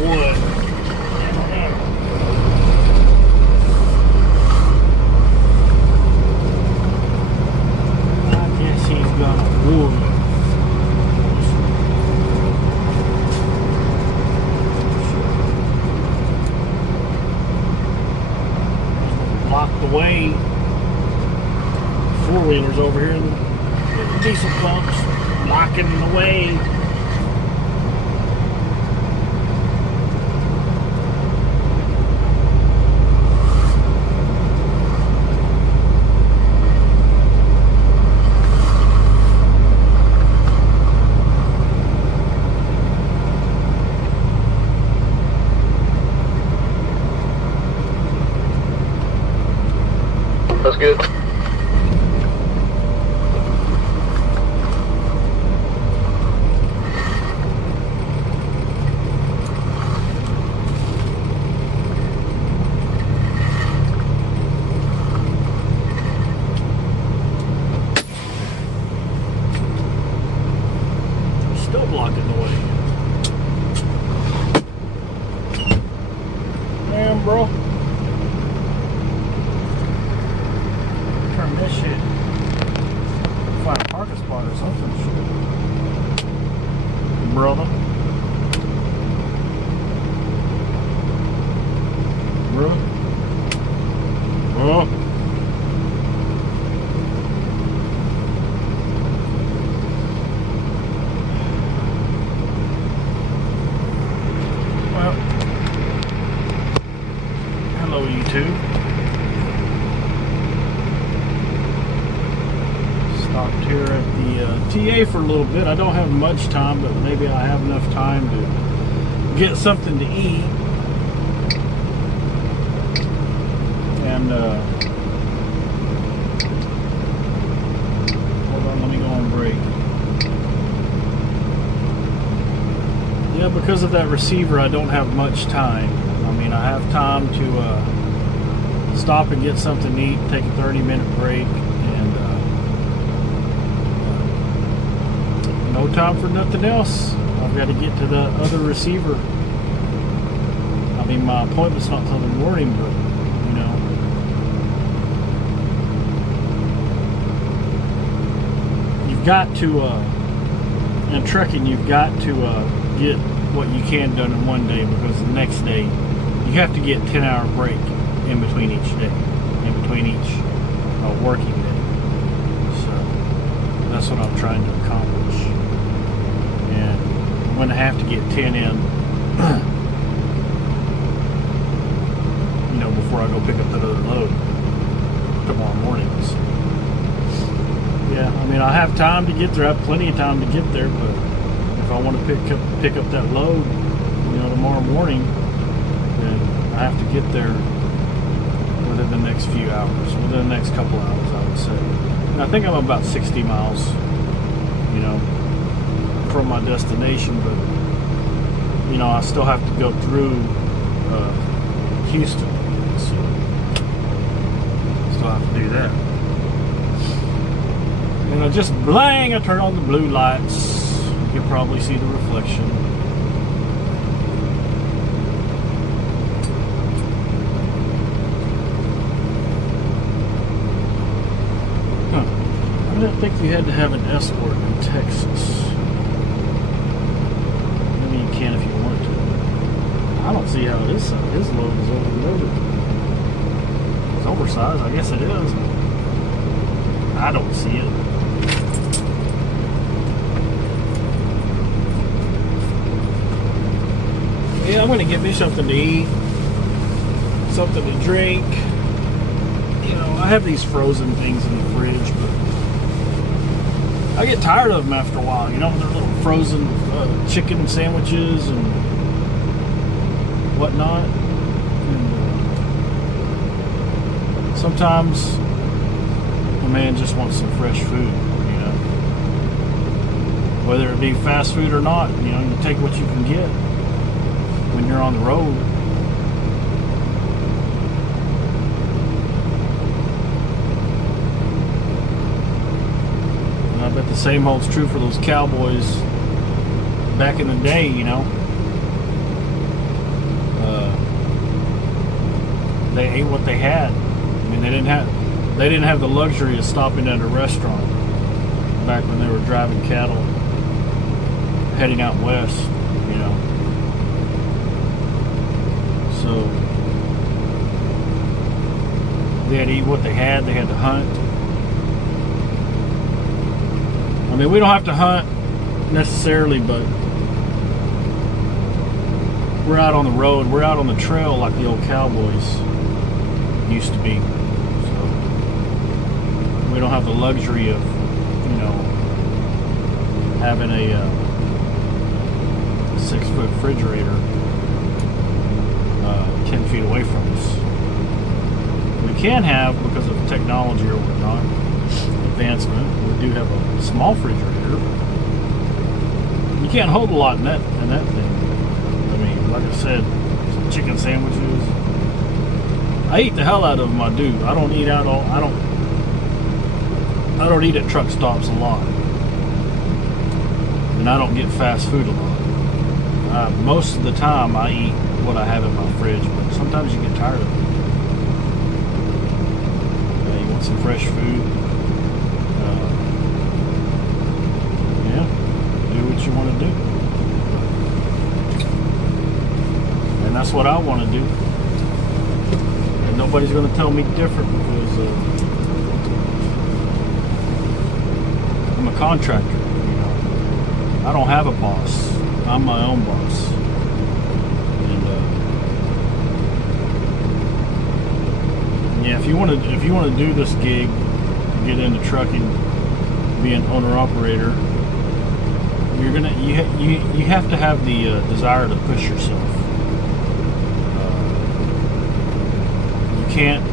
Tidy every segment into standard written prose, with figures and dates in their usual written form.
wood. I guess he's got wood. Blocked the way. Four-wheelers over here in the diesel pumps blocking the way. That's good. Still blocking the way. Damn, bro. Turn this shit. Find a parking spot or something. Brother. Bro. Oh. Well. Hello, YouTube. Stopped here at the TA for a little bit. I don't have much time, but maybe I have enough time to get something to eat. And hold on, let me go on break. Yeah, because of that receiver, I don't have much time. I mean, I have time to stop and get something to eat, take a 30-minute break, and no time for nothing else. I've got to get to the other receiver. I mean, my appointment's not till the morning, but you know. You've got to, in trucking, you've got to get what you can done in one day, because the next day you have to get 10-hour break in between each day, in between each working day. So that's what I'm trying to accomplish. And I'm going to have to get 10 in, you know, before I go pick up that other load tomorrow morning. So, yeah, I mean, I have time to get there. I have plenty of time to get there, but if I want to pick up that load, you know, tomorrow morning, then I have to get there within the next few hours, within the next couple hours, I would say. And I think I'm about 60 miles, you know, from my destination, but you know, I still have to go through Houston, so still have to do that. And I just blang, I turn on the blue lights. You can probably see the reflection. I didn't think you had to have an escort in Texas. Maybe you can if you want to. I don't see how his load is overloaded. It's oversized. I guess it is. I don't see it. Yeah, I'm gonna get me something to eat, something to drink. You know, I have these frozen things in the fridge, but I get tired of them after a while. You know, they're little frozen chicken sandwiches and whatnot. And sometimes a man just wants some fresh food. You know, whether it be fast food or not. You know, you take what you can get when you're on the road. And I bet the same holds true for those Cowboys back in the day, you know. They ate what they had. I mean, they didn't have the luxury of stopping at a restaurant back when they were driving cattle, heading out west. You know, so they had to eat what they had. They had to hunt. I mean, we don't have to hunt necessarily, but we're out on the road. We're out on the trail like the old Cowboys used to be. So we don't have the luxury of, you know, having a 6-foot refrigerator 10 feet away from us. We can have, because of technology or whatnot, advancement, we do have a small refrigerator. You can't hold a lot in that thing. I mean, like I said, some chicken sandwiches. I eat the hell out of them, I do. I don't eat out I don't eat at truck stops a lot. And I don't get fast food a lot. Most of the time I eat what I have in my fridge, but sometimes you get tired of it. You want some fresh food. Do what you want to do. And that's what I want to do. And nobody's going to tell me different, because I'm a contractor. You know, I don't have a boss. I'm my own boss. And yeah, if you want to do this gig, get into trucking, be an owner operator, you have to have the desire to push yourself. You can't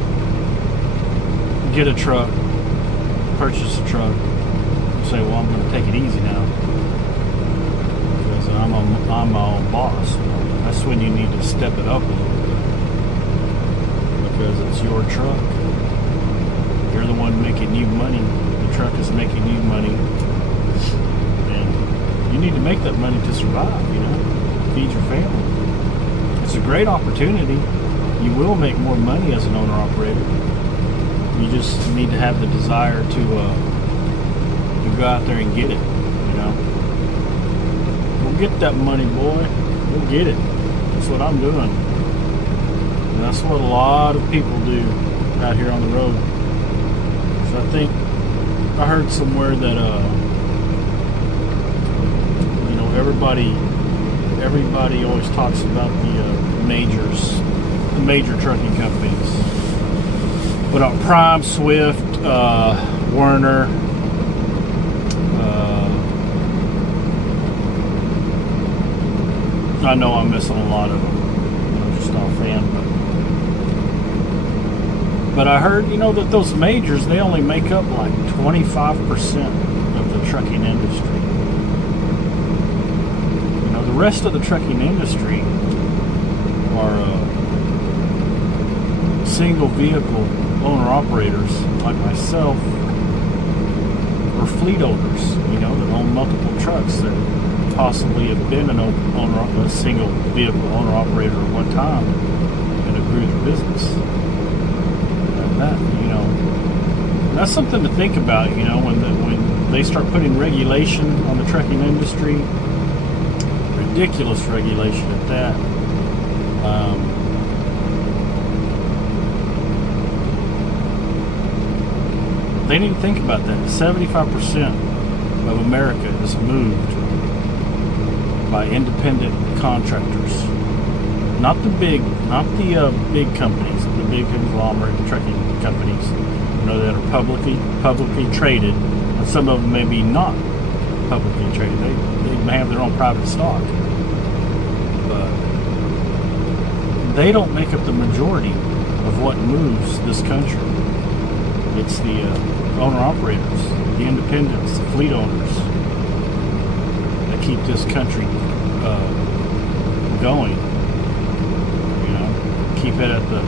get a truck, purchase a truck, and say, well, I'm going to take it easy now because I'm my own boss. That's when you need to step it up a little bit, because it's your truck. You're the one making you money. The truck is making you money. You need to make that money to survive, you know, feed your family. It's a great opportunity. You will make more money as an owner-operator. You just need to have the desire to go out there and get it, you know. We'll get that money, boy. We'll get it. That's what I'm doing. And that's what a lot of people do out here on the road. So I think I heard somewhere that everybody always talks about the major trucking companies. But Prime, Swift, Werner, I know I'm missing a lot of them. I'm just offhand, but I heard, you know, that those majors, they only make up like 25% of the trucking industry. The rest of the trucking industry are single vehicle owner operators like myself, or fleet owners, you know, that own multiple trucks, that possibly have been a single vehicle owner operator at one time and have grew their business. And that, you know, that's something to think about, you know, when they start putting regulation on the trucking industry. Ridiculous regulation at that. They need to think about that. 75% of America is moved by independent contractors. Not the big companies, the big conglomerate trucking companies, you know, that are publicly traded, and some of them may be not publicly traded. They may have their own private stock, but they don't make up the majority of what moves this country. It's the owner-operators, the independents, the fleet owners that keep this country going. You know, keep it at the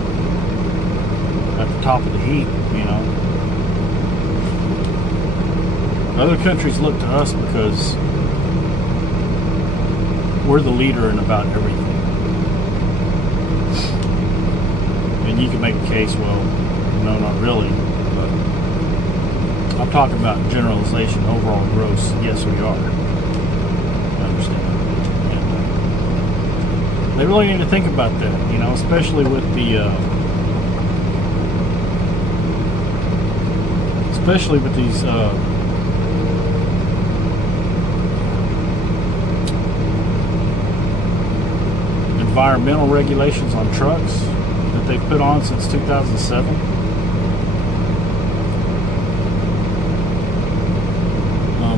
top of the heap. You know, other countries look to us because we're the leader in about everything. And And you can make a case, well, no, not really. But I'm talking about generalization, overall gross. Yes, we are. I understand. And they really need to think about that, especially with these environmental regulations on trucks that they've put on since 2007.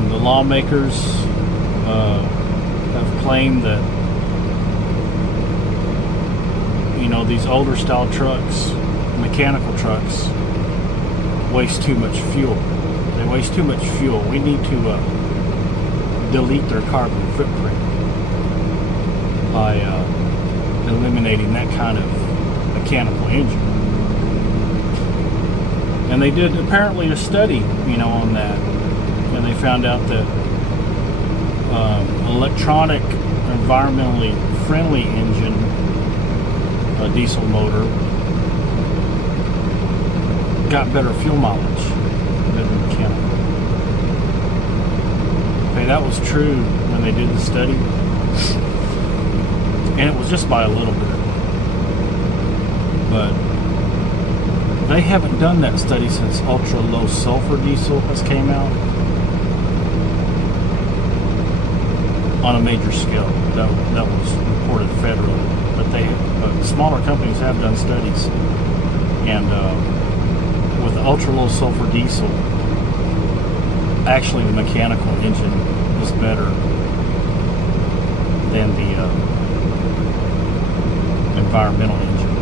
The lawmakers have claimed that these older style trucks, mechanical trucks, waste too much fuel. They waste too much fuel. We need to delete their carbon footprint by eliminating that kind of mechanical engine. And they did apparently a study, on that, and they found out that electronic, environmentally friendly engine, a diesel motor, got better fuel mileage than the mechanical. Okay, that was true when they did the study, and it was just by a little bit. But they haven't done that study since ultra low sulfur diesel has came out on a major scale. That was reported federally, but smaller companies have done studies, and with the ultra low sulfur diesel, actually the mechanical engine is better than the environmental engine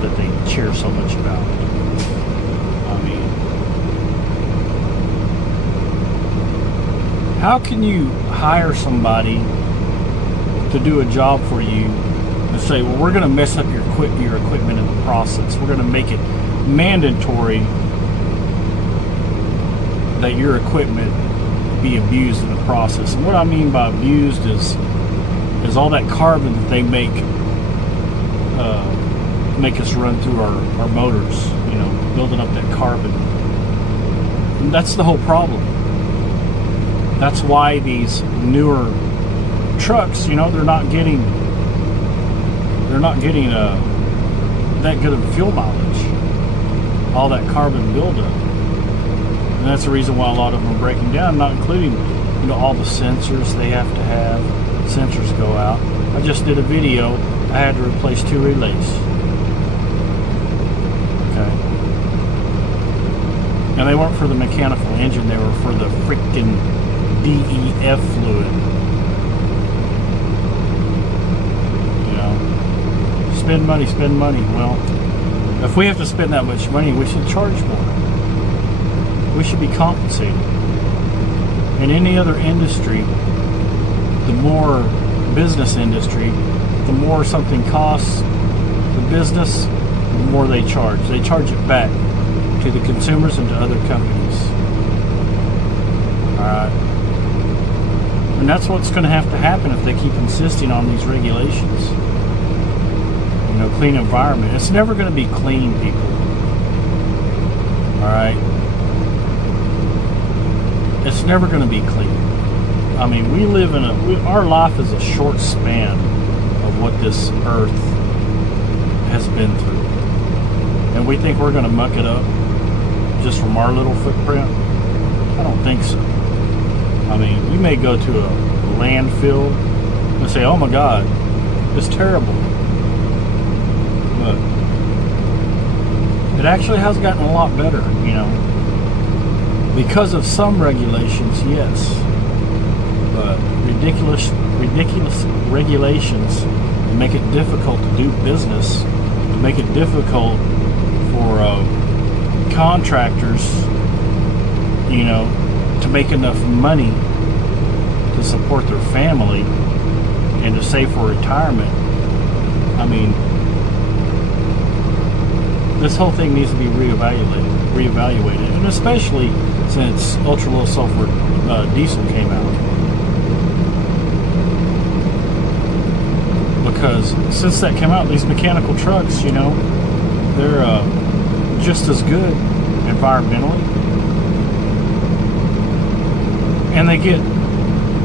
that they cheer so much about. I mean, how can you hire somebody to do a job for you and say, well, we're going to mess up your equipment in the process. We're going to make it mandatory that your equipment be abused in the process. And what I mean by abused is all that carbon that they make us run through our motors, building up that carbon. And that's the whole problem. That's why these newer trucks, they're not getting that good of fuel mileage. All that carbon buildup. And that's the reason why a lot of them are breaking down, not including, all the sensors they have to have. Sensors go out. I just did a video. I had to replace 2 relays. Okay. And they weren't for the mechanical engine, they were for the freaking DEF fluid. Spend money. Well, if we have to spend that much money, we should charge more. We should be compensated. In any other industry, the more business industry, the more something costs the business, the more they charge. They charge it back to the consumers and to other companies. Alright? And that's what's going to have to happen if they keep insisting on these regulations. Clean environment. It's never going to be clean, people. Alright? It's never going to be clean. I mean, we live in our life is a short span of what this earth has been through. And we think we're going to muck it up just from our little footprint? I don't think so. I mean, we may go to a landfill and say, oh my God, it's terrible. But it actually has gotten a lot better, because of some regulations, yes, but ridiculous regulations make it difficult to do business, make it difficult for contractors, to make enough money to support their family and to save for retirement. I mean, this whole thing needs to be reevaluated, and especially since ultra low sulfur diesel came out. because since that came out, these mechanical trucks, you know, they're just as good environmentally, and they get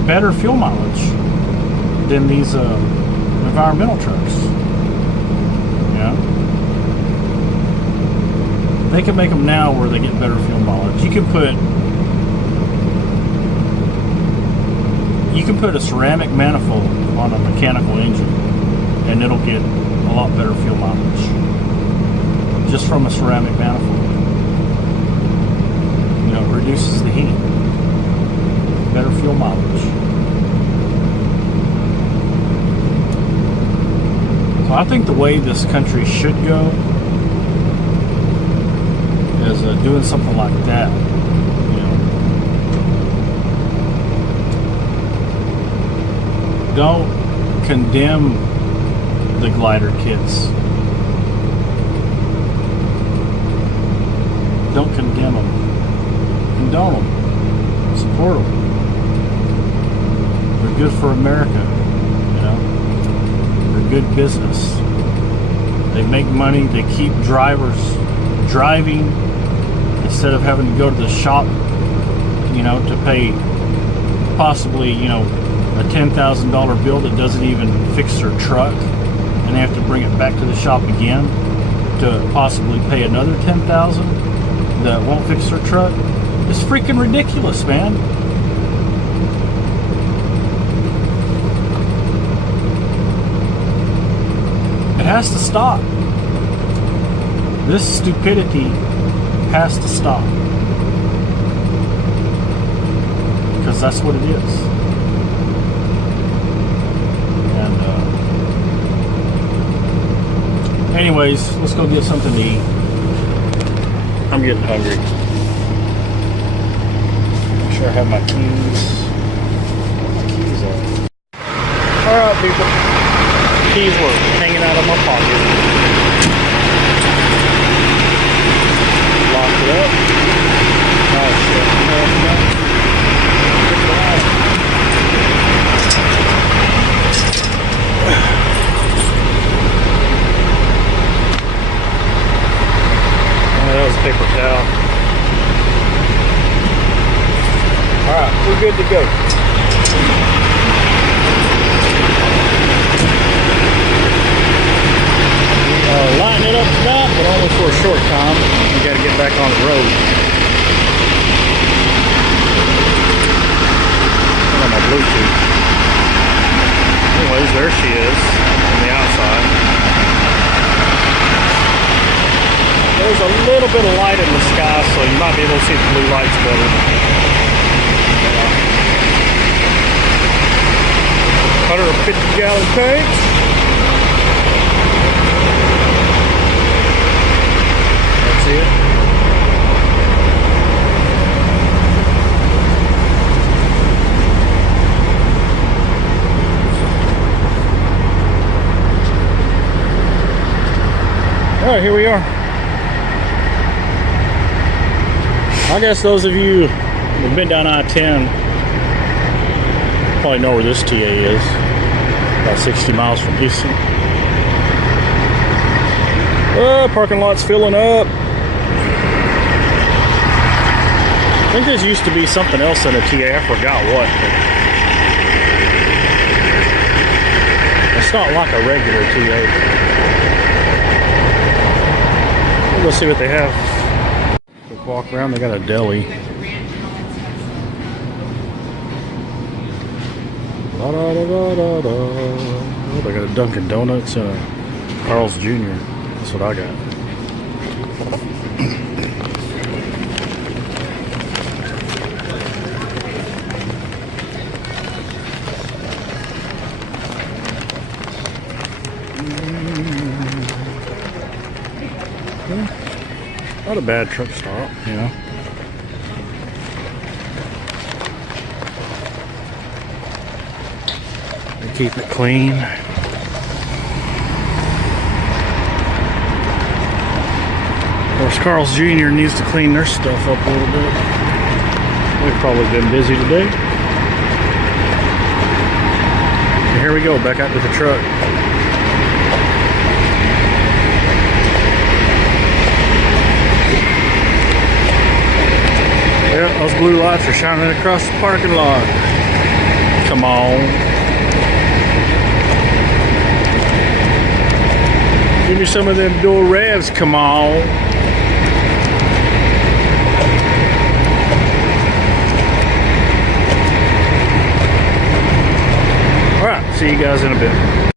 better fuel mileage than these environmental trucks. You know, they can make them now where they get better fuel mileage. You can put a ceramic manifold on a mechanical engine, and it'll get a lot better fuel mileage just from a ceramic manifold. You know, it reduces the heat, better fuel mileage. So I think the way this country should go is doing something like that. You know, don't condemn the glider kits. Don't condemn them. Condone them. Support them. They're good for America. You know, they're good business. They make money. They keep drivers driving instead of having to go to the shop, you know, to pay possibly, you know, a $10,000 bill that doesn't even fix their truck, and they have to bring it back to the shop again to possibly pay another $10,000 that won't fix their truck. It's freaking ridiculous, man. It has to stop. This stupidity has to stop, because that's what it is. And anyways, let's go get something to eat. I'm getting hungry. Make sure I have my keys. Where are my keys at? Alright, people. Keys were hanging out of my pocket. Locked it up. Oh shit. No. That was a paper towel. Alright, we're good to go. Lighten it up tonight, but only for a short time. We got to get back on the road. I'm on my Bluetooth. Anyways, there she is on the outside. There's a little bit of light in the sky, so you might be able to see the blue lights better. 150-gallon tanks. That's it. All right, here we are. I guess those of you who've been down I-10 probably know where this TA is. About 60 miles from Houston. Oh, parking lot's filling up. I think there used to be something else in a TA. I forgot what. It's not like a regular TA. We'll go see what they have. Walk around, they got a deli. Oh, they got a Dunkin' Donuts and a Carl's Jr. That's what I got. Not a bad truck stop, you know. They keep it clean. Of course, Carl's Jr. needs to clean their stuff up a little bit. They've probably been busy today. And here we go, back out to the truck. Yeah, those blue lights are shining across the parking lot. Come on. Give me some of them dual revs, come on. Alright, see you guys in a bit.